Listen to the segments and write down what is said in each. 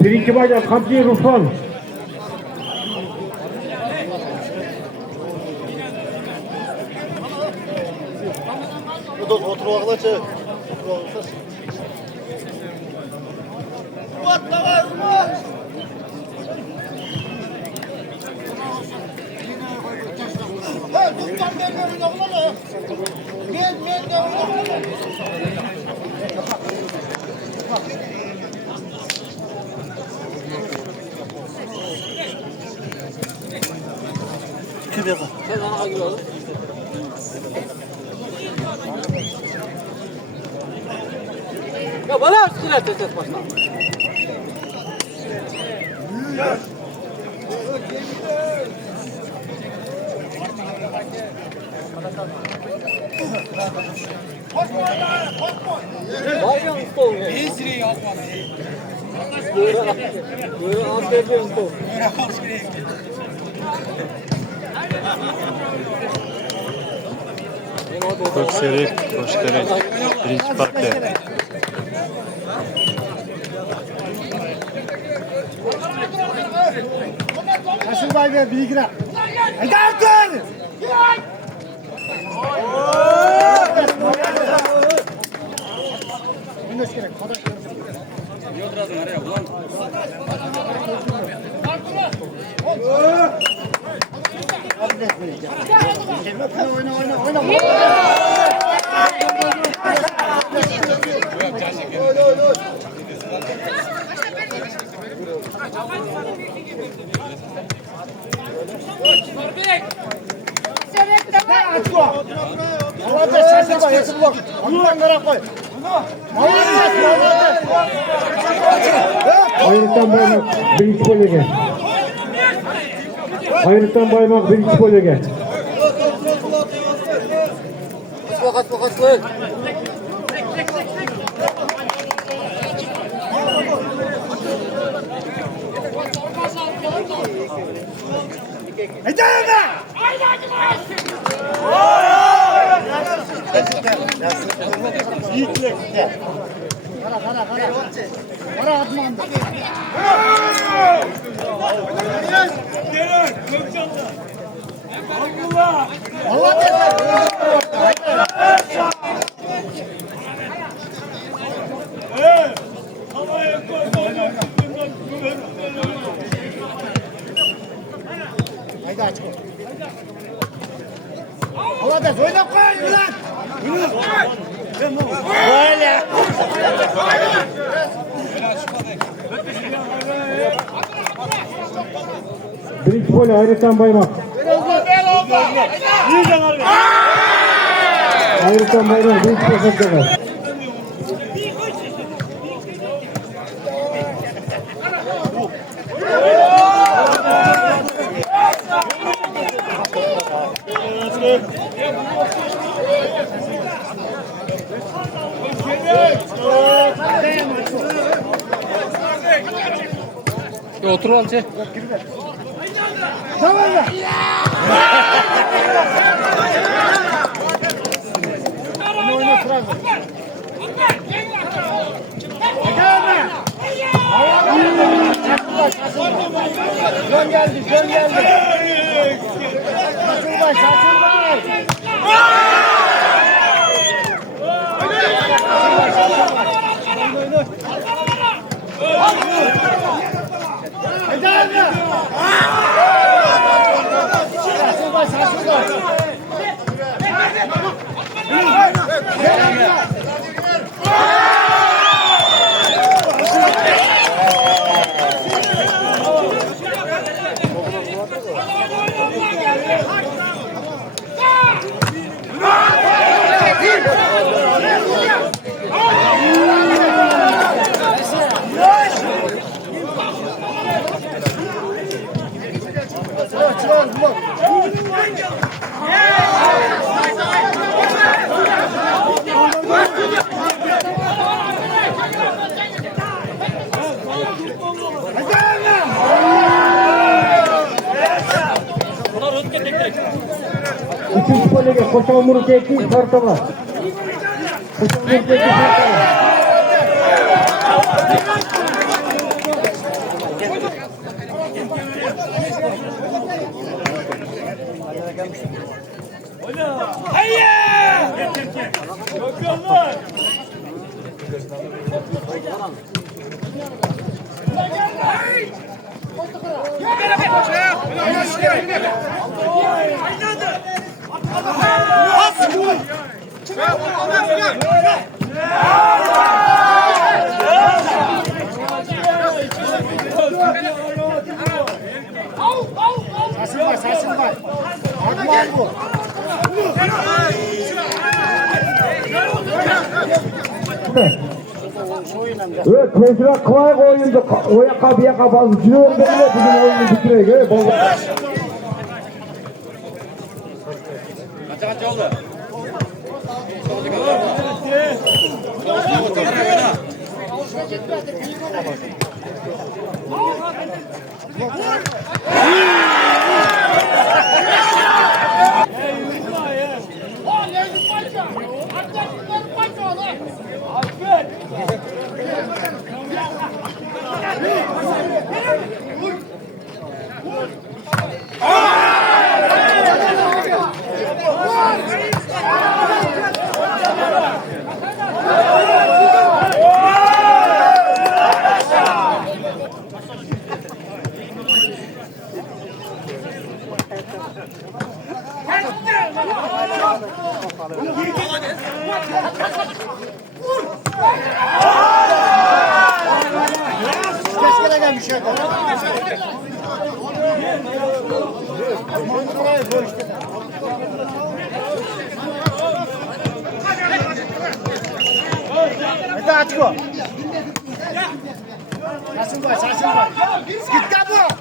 Birinci bayram Kamçı Ruslan. Otur arkadaşlar. Kim yapar? Sen bana gir oğlum. Ya bana üstüne ses başla. Bayram usta oluyor. İyi sürüyor yapma. Böyle aferin usta. Kökseri, Koşkari, birinci parkta. Nasıl bay be bilgiler? Hadi artık! Hayırlıktan baymak birinci kolege. Hayırlıktan baymak birinci kolege. Kaçma. Hadi be! Yiğitlik. Kara. Kara atman. Gelen Gökçen'de. Allah! Allah destek. Evet. Havaya koy. Haydi aç koy. Allah destek. Oyna koy ulan. Böyle. Birinci kolye hayırlıktan baymak. Hayırlıktan baymak birinci kolye. Ya otur lan sen. Tamam mı? Oyna sıra. Dön geldi. Saçılbay. Hadi abi. Saçılbay. Üçüncü kolege Koçamur Teki Kartala. Koçamur Teki Kartala. Hayır! Gökhanlar! Sarsılma. Akman bu. Evet, tezgah kolay oyunda. Oya kapıya kapalı. Cüyor böyle bizim oyunu bitireyim. Bol. Keşke gelmiş ya. Hadi aç bu. Sarsılma. Git kapı.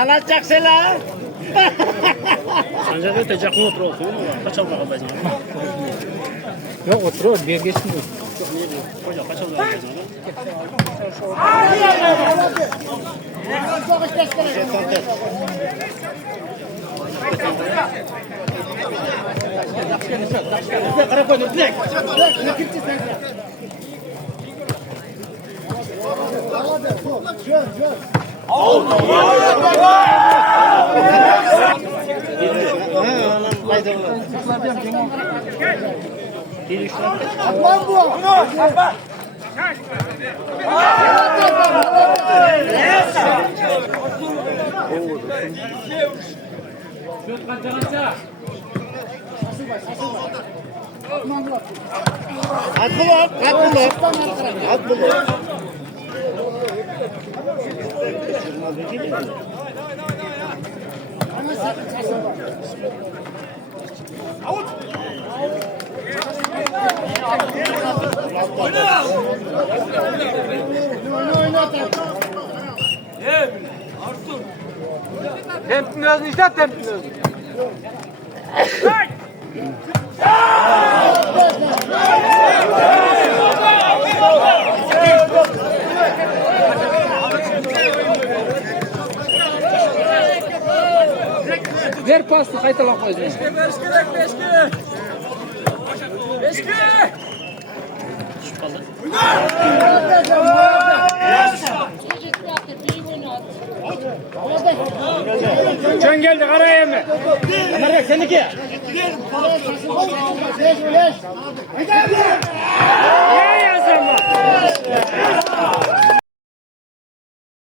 Anlatacaksınlar. Sence de tecakın oturuyorsun. Kaç alma kapacaksın? Yok oturuyor. Bir geçmiyor. Koca kaç alma kapacaksın? Atman bu. At bunu. Tempinözünü işte tempinözünü. Ver pasını qaytalab qo'ydi. Beriş gerek beşki. Beşki. Can geldi qarayım mı? Ömer'e seniki. Haydi! Ya yazama.